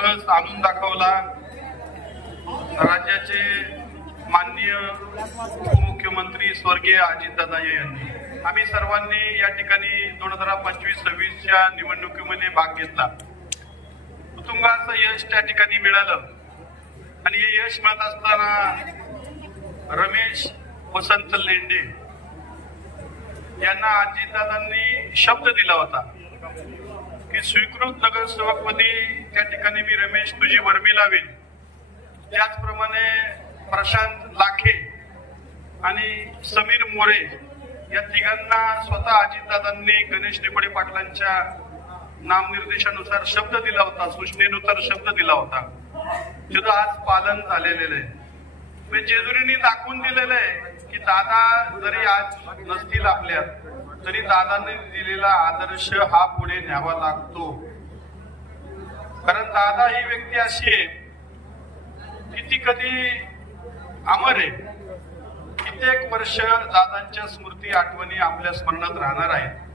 कळस आणून दाखवला राज्याचे माननीय उपमुख्यमंत्री स्वर्गीय अजितदादा यांनी। आम्ही सर्वांनी या ठिकाणी 2025-26च्या निवडणुकीमध्ये भाग घेतला। उत्तुंगाचं यश त्या ठिकाणी मिळालं आणि हे यश मिळत असताना रमेश वसंत लेंडे यांना अजितदादांनी शब्द दिला होता की स्वीकृत नगरसेवकपदी त्या ठिकाणी मी रमेश तुझी वर्मी लावेन। त्याचप्रमाणे प्रशांत लाखे आणि समीर मोरे या तिघांना स्वतः अजितदादांनी गणेश निकोडे पाटलांच्या नामनिर्देशानुसार शब्द दिला होता, सूचनेनुसार शब्द दिला होता, त्याचं आज पालन झालेलं आहे। म्हणजे जेजुरीने दाखवून दिलेलं आहे की दादा जरी आज नसतील आपल्यात तरी दादाने दिलेला आदर्श हा पुढे न्यावा लागतो। कारण दादा ही व्यक्ती अशी आहे की ती कधी अमर आहे। कित्येक वर्ष दादांच्या स्मृती आठवणी आपल्या स्मरणात राहणार आहेत।